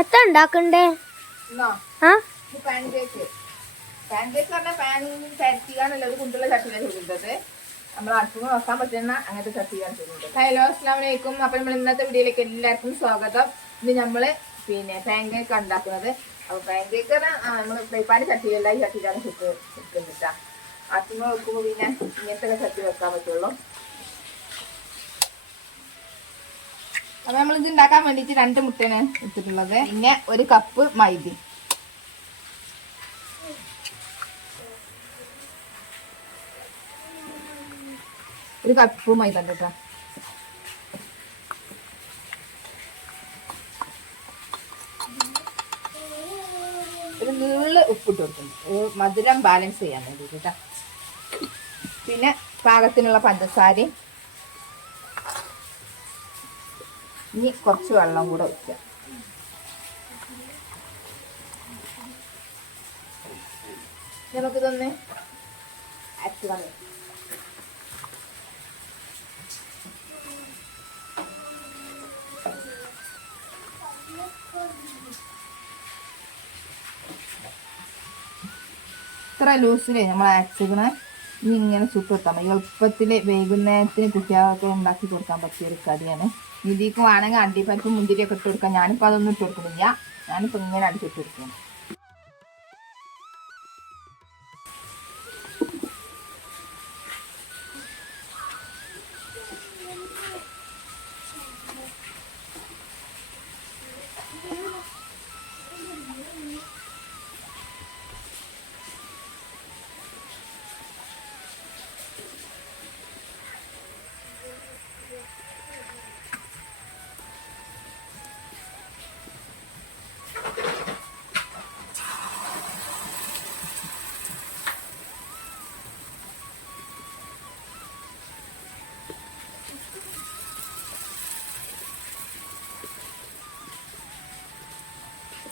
എത്ര ഉണ്ടാക്കണ്ടേ? ആ? ഹലോ അസ്ലാം വലൈക്കും അപ്പൊ നമ്മൾ ഇന്നത്തെ വീഡിയോയിലേക്ക് എല്ലാവർക്കും സ്വാഗതം. ഇന്ന് നമ്മൾ പിന്നെ പാൻ കേക്ക് ഉണ്ടാക്കുന്നത്. അപ്പൊ പാൻ കേക്ക് നമ്മൾ ഫ്രൈപ്പാൻ ചട്ടിയല്ല ഈ ചട്ടിയിലാണ് ചുറ്റും വെക്കുന്നിട്ടാ അച്ഛനും വെക്കുമ്പോ പിന്നെ ഇങ്ങനത്തെ ചട്ടി വെക്കാൻ പറ്റുള്ളൂ. അപ്പൊ നമ്മൾ ഇത് ഉണ്ടാക്കാൻ വേണ്ടിയിട്ട് രണ്ട് മുട്ടയാണ് എടുത്തിട്ടുള്ളത്. പിന്നെ ഒരു കപ്പ് മൈദ. ഒരു കപ്പ് മൈദ കേട്ടോ. ഒരു നീൾ ഉപ്പിട്ട് കൊടുക്കുന്നു മധുരം ബാലൻസ് ചെയ്യാൻ വേണ്ടി കേട്ടോ. പിന്നെ പാകത്തിനുള്ള പഞ്ചസാരയും ഇനി കുറച്ച് വെള്ളം കൂടെ ഒഴിക്കാം നമുക്കിതൊന്ന് അരച്ച് കളയാം. ഇത്ര ലൂസിൽ നമ്മൾ അരച്ചിക്കണ ഇനി ഇങ്ങനെ ചുട്ട് കൊടുത്താൽ മതി എളുപ്പത്തിൽ വൈകുന്നേരത്തിന് കുട്ടികൾക്ക് ഉണ്ടാക്കി കൊടുക്കാൻ പറ്റിയ ഒരു കറിയാണ് ഇതിക്ക് വേണമെങ്കിൽ അണ്ടിപ്പരിപ്പ് മുന്തിരിയൊക്കെ ഇട്ട് കൊടുക്കാം. ഞാനിപ്പോൾ അതൊന്നും ഇട്ട് കൊടുക്കുന്നില്ല. ഞാനിപ്പോൾ ഇങ്ങനെ അടിച്ചിട്ട് കൊടുക്കണം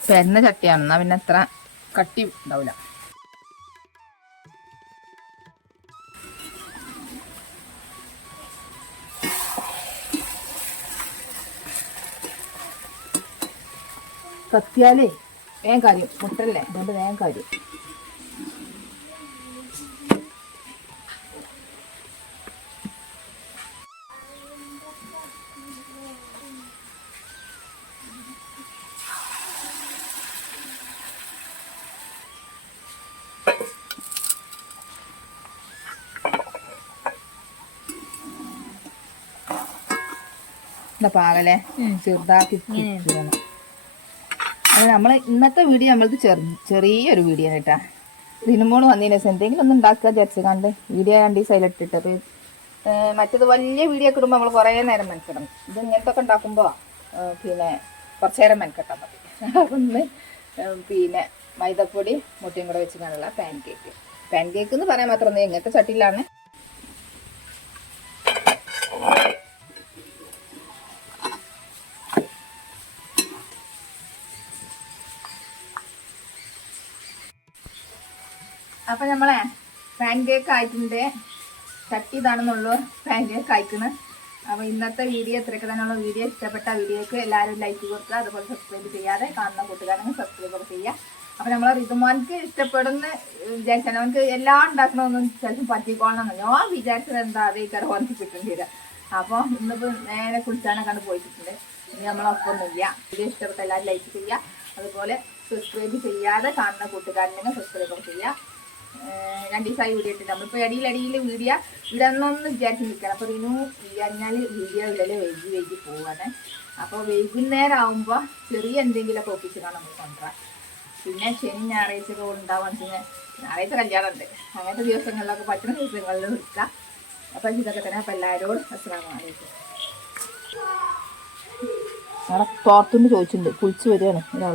പെരുന്ന ചട്ടിയാണ് എന്നാൽ പിന്നെ അത്ര കട്ടി ഉണ്ടാവില്ല കത്തിയാലേ വേഗം കാര്യം. മുട്ടല്ലേ? അതുകൊണ്ട് വേഗം കാര്യം. എന്താ പാകലേ ചെറുതാക്കി ഇരിക്കുകയാണ്. അത് നമ്മൾ ഇന്നത്തെ വീഡിയോ നമ്മൾക്ക് ചെറു ചെറിയൊരു വീഡിയോ കേട്ടാ. ദിനമോൾ വന്നതിന് ശേഷം എന്തെങ്കിലും ഒന്ന് ഉണ്ടാക്കുക വിചാരിച്ചു കണ്ട്. വീഡിയോ രണ്ട് ദിവസം ഇട്ടിട്ട് അപ്പോൾ മറ്റത് വലിയ വീഡിയോ ഒക്കെ ഇടുമ്പോൾ നമ്മൾ കുറേ നേരം മെനക്കെടണം. ഇത് ഇങ്ങനത്തെ ഒക്കെ ഉണ്ടാക്കുമ്പോൾ പിന്നെ കുറച്ച് നേരം മെനക്കെട്ടാൽ മതി. ഒന്ന് പിന്നെ മൈദപ്പൊടി മുട്ടയും കൂടെ വെച്ച് കാണുള്ള പാൻ കേക്ക്. പാൻ കേക്ക് എന്ന് പറയാൻ മാത്രമൊന്നും ഇങ്ങനത്തെ ചട്ടിയിലാണ് അപ്പൊ നമ്മളെ പാൻ കേക്ക് ആയിട്ടുണ്ട്. ചട്ടി ഇതാണെന്നുള്ളൂ പാൻ കേക്ക് അയക്കുന്നത് അപ്പൊ ഇന്നത്തെ വീഡിയോ ഇത്രയൊക്കെ തന്നെയുള്ള വീഡിയോ ഇഷ്ടപ്പെട്ട വീഡിയോക്ക് എല്ലാവരും ലൈക്ക് കൊടുക്കുക. അതുപോലെ സബ്സ്ക്രൈബ് ചെയ്യാതെ കാണുന്ന കൂട്ടുകാരെങ്കിൽ സബ്സ്ക്രൈബ് ചെയ്യുക. അപ്പൊ നമ്മൾ ഋതുമോൻക്ക് ഇഷ്ടപ്പെടുന്ന വിചാരിച്ചാൽ അവനക്ക് എല്ലാം ഉണ്ടാക്കണമെന്നും ചിലപ്പോൾ പറ്റിക്കോളണം ഞാൻ വിചാരിച്ചത് എന്താ അതേ കട ഓനക്ക് കിട്ടേണ്ടി വരിക അപ്പോൾ ഇന്നിപ്പോൾ നേരെ കുളിച്ചാനൊക്കെ കണ്ട് പോയിട്ടുണ്ട്. ഇനി നമ്മളൊപ്പമൊന്നുമില്ല വീഡിയോ ഇഷ്ടപ്പെട്ട എല്ലാവരും ലൈക്ക് ചെയ്യുക. അതുപോലെ സബ്സ്ക്രൈബ് ചെയ്യാതെ കാണുന്ന കൂട്ടുകാരനെങ്കിൽ സബ്സ്ക്രൈബ് ചെയ്യാം രണ്ട് ദിവസമായി വീഡിയോ ഇട്ടിട്ട് നമ്മളിപ്പോൾ ഇടയിലടിയിൽ വീഡിയോ ഇടണമെന്ന് വിചാരിച്ച് നിൽക്കണം അപ്പോൾ റിനു കഴിഞ്ഞാൽ വീഡിയോ ഇടൽ വൈകി വൈകി പോവാണ്. അപ്പോൾ വൈകുന്നേരം ആകുമ്പോൾ ചെറിയ എന്തെങ്കിലുമൊക്കെ ഒപ്പിച്ചിട്ടാണ് നമ്മൾ കൊണ്ടുവരാൻ പിന്നെ ശനി ഞായറാഴ്ച ഒക്കെ ഉണ്ടാവാൻ പിന്നെ ഞായറാഴ്ച കല്യാണമുണ്ട്. അങ്ങനത്തെ ദിവസങ്ങളിലൊക്കെ പറ്റുന്ന ദിവസങ്ങളിൽ നിൽക്കാം. അപ്പോൾ ഇതൊക്കെ തന്നെ അപ്പോൾ എല്ലാവരോടും അസ്സാം വലൈക്കും നാളെ തോർത്തുണ്ട് ചോദിച്ചിട്ടുണ്ട്. കുളിച്ച് വരികയാണ് ഒരാൾ